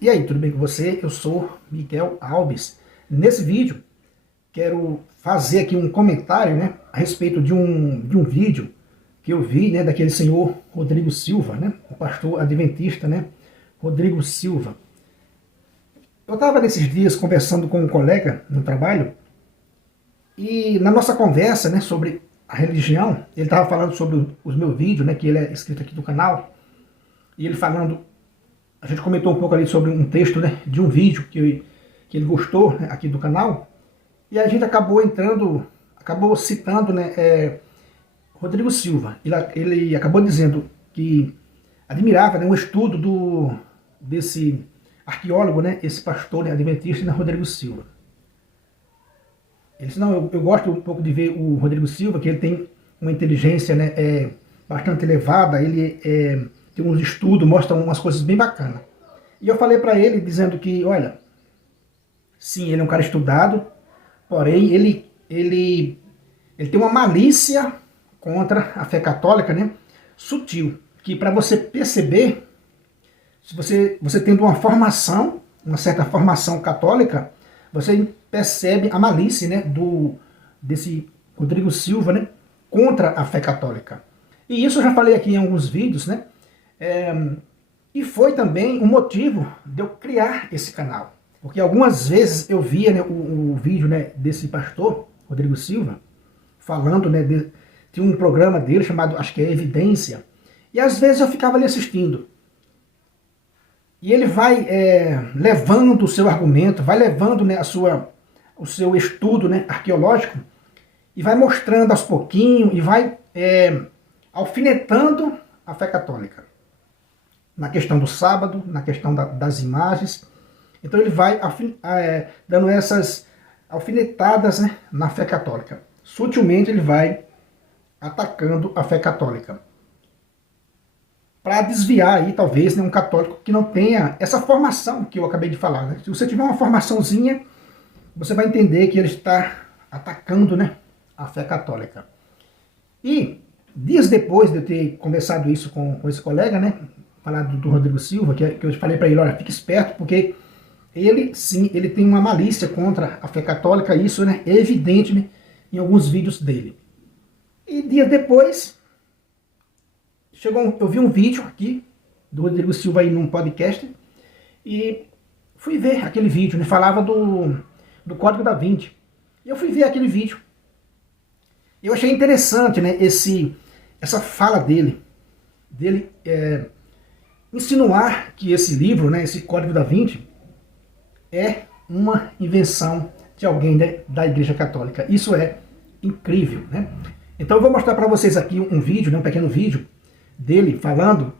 E aí, tudo bem com você? Eu sou Miguel Alves. Nesse vídeo, quero fazer aqui um comentário, né, a respeito de um vídeo que eu vi, né, daquele senhor Rodrigo Silva, né, o pastor adventista, né, Rodrigo Silva. Eu estava nesses dias conversando com um colega no trabalho e na nossa conversa, né, sobre a religião, ele estava falando sobre os meus vídeos, né, que ele é inscrito aqui do canal, e ele falando. A gente comentou um pouco ali sobre um texto, né, de um vídeo que ele gostou, né, aqui do canal. E a gente acabou citando, né, Rodrigo Silva. Ele acabou dizendo que admirava, né, um estudo desse arqueólogo, né, esse pastor, né, adventista, né, Rodrigo Silva. Ele disse, não, eu gosto um pouco de ver o Rodrigo Silva, que ele tem uma inteligência, né, bastante elevada, ele tem uns estudos, mostra umas coisas bem bacanas. E eu falei para ele, dizendo que, olha, sim, ele é um cara estudado, porém ele tem uma malícia contra a fé católica, né, sutil, que para você perceber, se você tendo uma formação, uma certa formação católica, você percebe a malícia, né, desse Rodrigo Silva, né, contra a fé católica. E isso eu já falei aqui em alguns vídeos, né, e foi também um motivo de eu criar esse canal. Porque algumas vezes eu via, né, o vídeo, né, desse pastor, Rodrigo Silva, falando, né, de um programa dele chamado, acho que é Evidência, e às vezes eu ficava ali assistindo. E ele vai levando o seu argumento, vai levando, né, o seu estudo, né, arqueológico, e vai mostrando aos pouquinhos, e vai alfinetando a fé católica. Na questão do sábado, na questão das imagens. Então ele vai dando essas alfinetadas, né, na fé católica. Sutilmente ele vai atacando a fé católica. Para desviar aí, talvez, né, um católico que não tenha essa formação que eu acabei de falar. Né? Se você tiver uma formaçãozinha, você vai entender que ele está atacando, né, a fé católica. E dias depois de eu ter conversado isso com esse colega, né, falar do Rodrigo Silva, que eu falei para ele, olha, fique esperto, porque ele, sim, ele tem uma malícia contra a fé católica, isso, né, é evidente, né, em alguns vídeos dele. E dias depois, eu vi um vídeo aqui do Rodrigo Silva aí num podcast, e fui ver aquele vídeo, né, falava do Código da Vinci. E eu fui ver aquele vídeo. Eu achei interessante, né, essa fala dele insinuar que esse livro, né, esse Código da Vinci, é uma invenção de alguém, né, da Igreja Católica. Isso é incrível, né? Então eu vou mostrar para vocês aqui um vídeo, né, um pequeno vídeo dele falando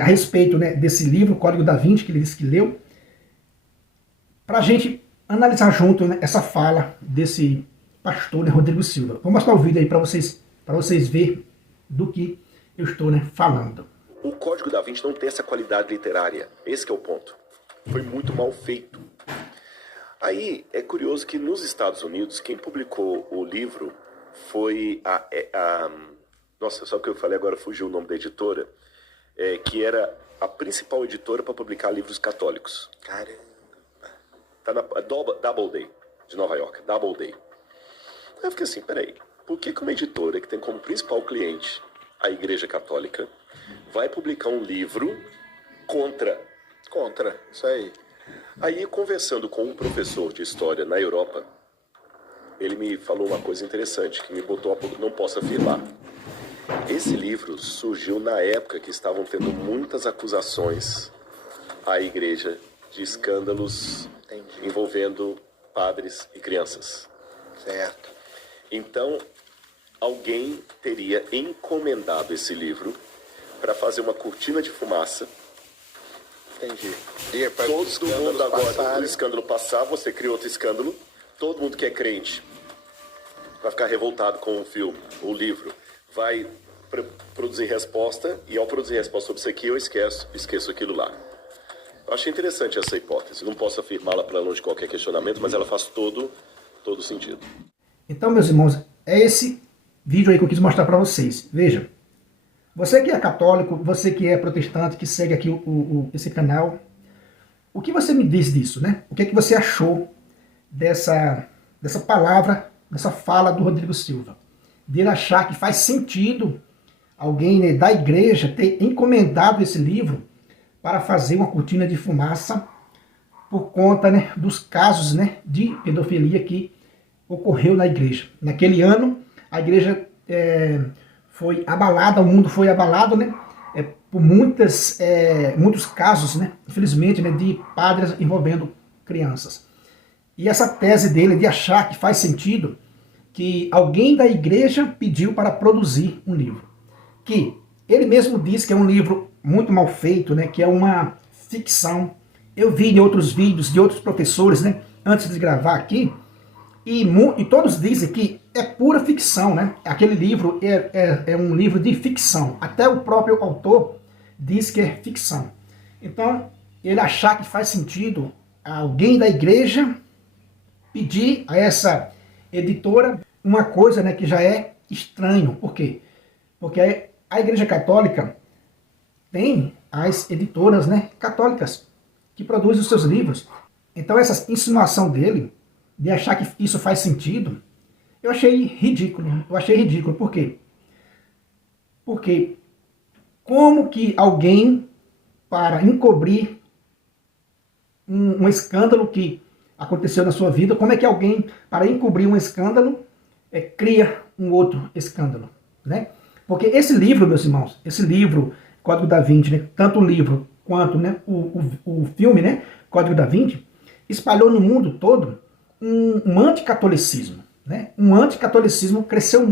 a respeito, né, desse livro, Código da Vinci, que ele disse que leu, para a gente analisar junto, né, essa fala desse pastor, né, Rodrigo Silva. Vou mostrar o vídeo aí para vocês verem do que eu estou, né, falando. O Código da Vinci não tem essa qualidade literária. Esse que é o ponto. Foi muito mal feito. Aí é curioso que nos Estados Unidos, quem publicou o livro foi nossa, só que eu falei agora, fugiu o nome da editora, que era a principal editora para publicar livros católicos. Caramba. Tá na Doubleday, de Nova York. Doubleday. Aí eu fiquei assim, peraí, por que uma editora que tem como principal cliente a Igreja Católica vai publicar um livro contra, isso aí. Aí, conversando com um professor de história na Europa, ele me falou uma coisa interessante, que me botou a pouco, não posso afirmar. Esse livro surgiu na época que estavam tendo muitas acusações à igreja de escândalos envolvendo padres e crianças. Certo. Então, alguém teria encomendado esse livro para fazer uma cortina de fumaça. Entendi. Todo mundo agora, o escândalo passar, você cria outro escândalo, todo mundo que é crente vai ficar revoltado com o filme, o livro, vai produzir resposta, e ao produzir resposta sobre isso aqui, eu esqueço aquilo lá. Eu achei interessante essa hipótese, não posso afirmá-la para longe de qualquer questionamento, mas ela faz todo sentido. Então, meus irmãos, é esse vídeo aí que eu quis mostrar para vocês. Veja, você que é católico, você que é protestante, que segue aqui esse canal, O que você me diz disso, né? O que é que você achou dessa palavra, dessa fala do Rodrigo Silva? De ele achar que faz sentido alguém, né, da igreja ter encomendado esse livro para fazer uma cortina de fumaça por conta, né, dos casos, né, de pedofilia que ocorreu na igreja. Naquele ano, a igreja foi abalada, o mundo foi abalado, né, por muitos casos, né, infelizmente, né, de padres envolvendo crianças. E essa tese dele de achar que faz sentido que alguém da igreja pediu para produzir um livro, que ele mesmo diz que é um livro muito mal feito, né, que é uma ficção. Eu vi em outros vídeos de outros professores, né, antes de gravar aqui, e todos dizem que é pura ficção, né? Aquele livro é um livro de ficção. Até o próprio autor diz que é ficção. Então, ele achar que faz sentido alguém da igreja pedir a essa editora uma coisa, né, que já é estranho. Por quê? Porque a Igreja Católica tem as editoras, né, católicas que produzem os seus livros. Então essa insinuação dele de achar que isso faz sentido, eu achei ridículo. Eu achei ridículo. Por quê? Porque como que alguém, para encobrir um escândalo que aconteceu na sua vida, como é que alguém, para encobrir um escândalo, cria um outro escândalo, né? Porque esse livro, meus irmãos, esse livro, Código da Vinci, né, tanto o livro quanto, né, o filme, né, Código da Vinci, espalhou no mundo todo um anticatolicismo, né? O anticatolicismo cresceu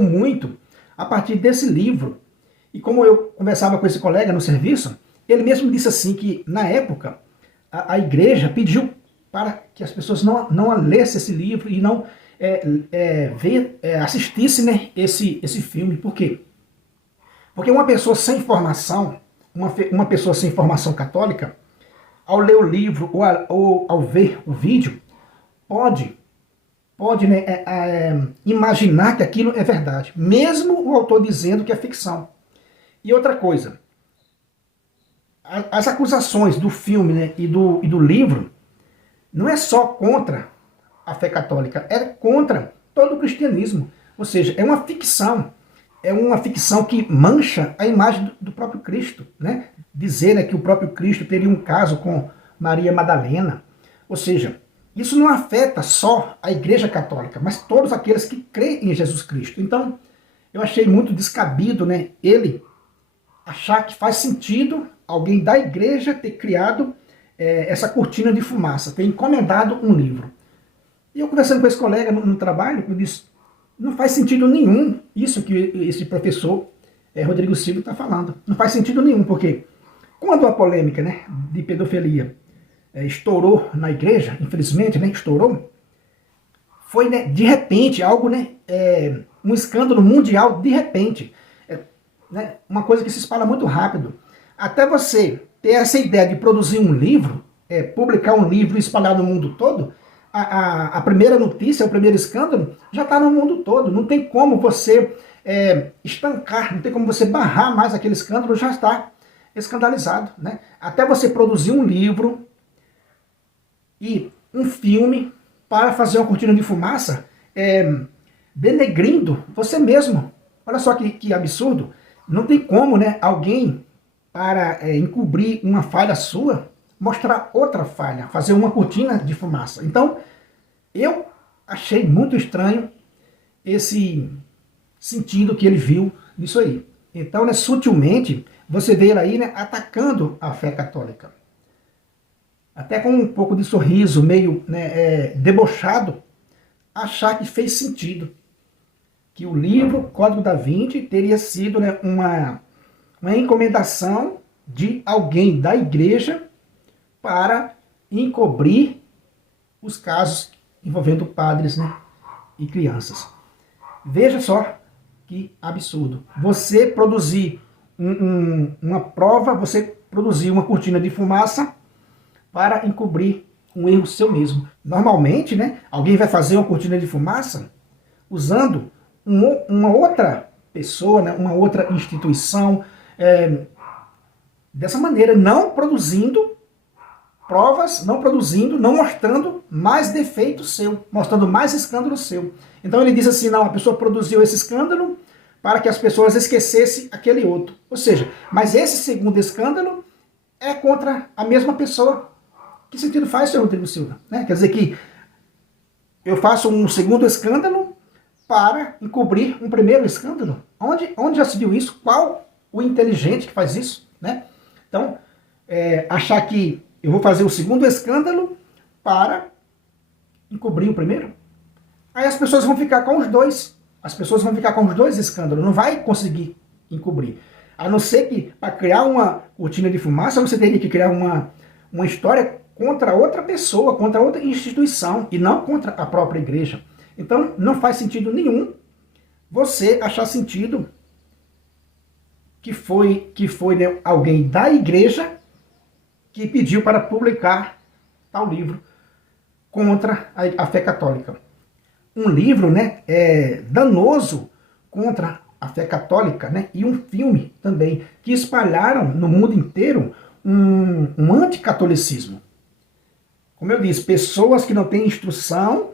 muito a partir desse livro. E como eu conversava com esse colega no serviço, ele mesmo disse assim que, na época, a igreja pediu para que as pessoas não lessem esse livro e não assistissem, né, esse filme. Por quê? Porque uma pessoa sem formação, uma pessoa sem formação católica, ao ler o livro ou ao ver o vídeo, pode né, imaginar que aquilo é verdade, mesmo o autor dizendo que é ficção. E outra coisa, as acusações do filme, né, e do livro não é só contra a fé católica, é contra todo o cristianismo. Ou seja, é uma ficção que mancha a imagem do próprio Cristo, né? Dizer, né, que o próprio Cristo teria um caso com Maria Madalena. Ou seja, isso não afeta só a Igreja Católica, mas todos aqueles que creem em Jesus Cristo. Então, eu achei muito descabido, né, ele achar que faz sentido alguém da igreja ter criado essa cortina de fumaça, ter encomendado um livro. E eu conversando com esse colega no trabalho, eu disse, não faz sentido nenhum isso que esse professor Rodrigo Silva está falando. Não faz sentido nenhum, porque quando a polêmica, né, de pedofilia estourou na igreja, infelizmente, né, estourou, foi, né, de repente, algo, né, um escândalo mundial de repente. Né, uma coisa que se espalha muito rápido. Até você ter essa ideia de produzir um livro, publicar um livro e espalhar no mundo todo, a primeira notícia, o primeiro escândalo, já está no mundo todo. Não tem como você estancar, não tem como você barrar mais aquele escândalo, já está escandalizado. Né? Até você produzir um livro e um filme para fazer uma cortina de fumaça, denegrindo você mesmo. Olha só que absurdo. Não tem como, né, alguém, para encobrir uma falha sua, mostrar outra falha, fazer uma cortina de fumaça. Então, eu achei muito estranho esse sentido que ele viu nisso aí. Então, né, sutilmente, você vê ele aí, né, atacando a fé católica. Até com um pouco de sorriso, meio, né, debochado, achar que fez sentido. Que o livro Código da Vinci teria sido, né, uma encomendação de alguém da igreja para encobrir os casos envolvendo padres, né, e crianças. Veja só que absurdo. Você produzir uma prova, você produzir uma cortina de fumaça para encobrir um erro seu mesmo. Normalmente, né, alguém vai fazer uma cortina de fumaça usando uma outra pessoa, né, uma outra instituição, dessa maneira, não produzindo provas, não produzindo, não mostrando mais defeito seu, mostrando mais escândalo seu. Então ele diz assim, não, a pessoa produziu esse escândalo para que as pessoas esquecessem aquele outro. Ou seja, mas esse segundo escândalo é contra a mesma pessoa. Que sentido faz, senhor Rodrigo Silva? Né? Quer dizer que eu faço um segundo escândalo para encobrir um primeiro escândalo? Onde já se viu isso? Qual o inteligente que faz isso? Né? Então, achar que eu vou fazer o segundo escândalo para encobrir o primeiro? Aí as pessoas vão ficar com os dois. As pessoas vão ficar com os dois escândalos. Não vai conseguir encobrir. A não ser que, para criar uma cortina de fumaça, você teria que criar uma história contra outra pessoa, contra outra instituição, e não contra a própria igreja. Então, não faz sentido nenhum você achar sentido que foi né, alguém da igreja que pediu para publicar tal livro contra a fé católica. Um livro, né, danoso contra a fé católica, né, e um filme também, que espalharam no mundo inteiro um anticatolicismo. Como eu disse, pessoas que não têm instrução,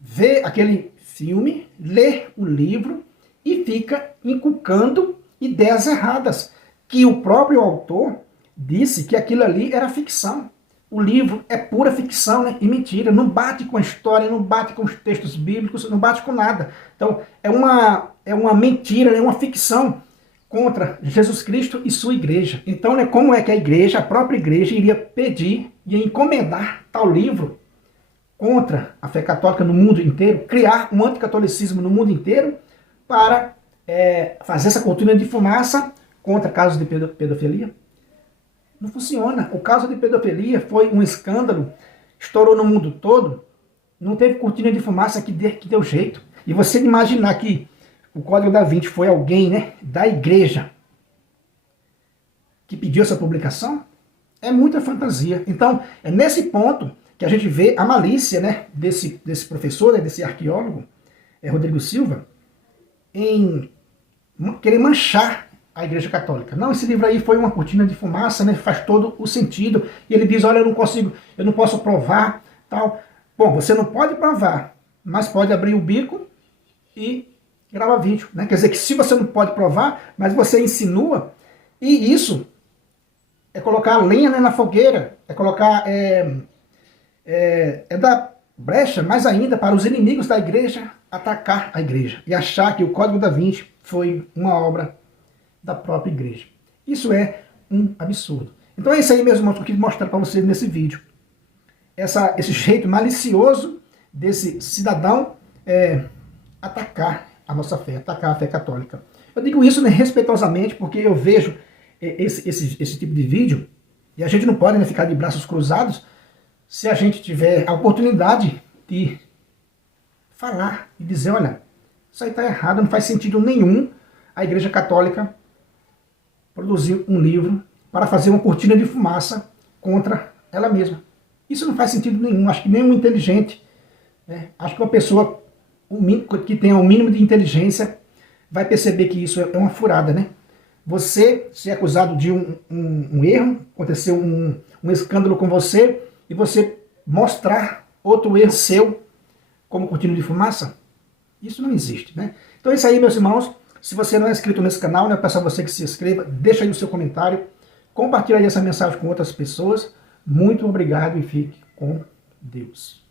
vê aquele filme, lê o livro e fica inculcando ideias erradas, que o próprio autor disse que aquilo ali era ficção. O livro é pura ficção, né? E mentira, não bate com a história, não bate com os textos bíblicos, não bate com nada. Então, é uma mentira, é uma ficção contra Jesus Cristo e sua igreja. Então, né, como é que a igreja, a própria igreja, iria pedir, ia encomendar tal livro contra a fé católica no mundo inteiro, criar um anticatolicismo no mundo inteiro para fazer essa cortina de fumaça contra casos de pedofilia? Não funciona. O caso de pedofilia foi um escândalo, estourou no mundo todo, não teve cortina de fumaça que deu jeito. E você imaginar que o Código da Vinci foi alguém, né, da igreja que pediu essa publicação, é muita fantasia. Então, é nesse ponto que a gente vê a malícia, né, desse professor, né, desse arqueólogo, Rodrigo Silva, em querer manchar a Igreja Católica. Não, esse livro aí foi uma cortina de fumaça, né, faz todo o sentido. E ele diz, olha, eu não posso provar, tal. Bom, você não pode provar, mas pode abrir o bico e gravar vídeo, né? Quer dizer que se você não pode provar, mas você insinua, e isso é colocar a lenha, né, na fogueira, é colocar, dar brecha mais ainda para os inimigos da igreja atacar a igreja e achar que o Código da Vinci foi uma obra da própria igreja. Isso é um absurdo. Então é isso aí mesmo que eu queria mostrar para vocês nesse vídeo. Esse jeito malicioso desse cidadão atacar a nossa fé, atacar a fé católica. Eu digo isso, né, respeitosamente, porque eu vejo esse tipo de vídeo e a gente não pode, né, ficar de braços cruzados se a gente tiver a oportunidade de falar e dizer, olha, isso aí está errado, não faz sentido nenhum a Igreja Católica produzir um livro para fazer uma cortina de fumaça contra ela mesma. Isso não faz sentido nenhum. Acho que nenhum inteligente, né, acho que uma pessoa que tenha um mínimo de inteligência vai perceber que isso é uma furada, né? Você ser acusado de um erro, aconteceu um escândalo com você, e você mostrar outro erro seu como cortina de fumaça, isso não existe, né? Então é isso aí, meus irmãos. Se você não é inscrito nesse canal, né, eu peço a você que se inscreva, deixa aí o seu comentário, compartilha aí essa mensagem com outras pessoas. Muito obrigado e fique com Deus.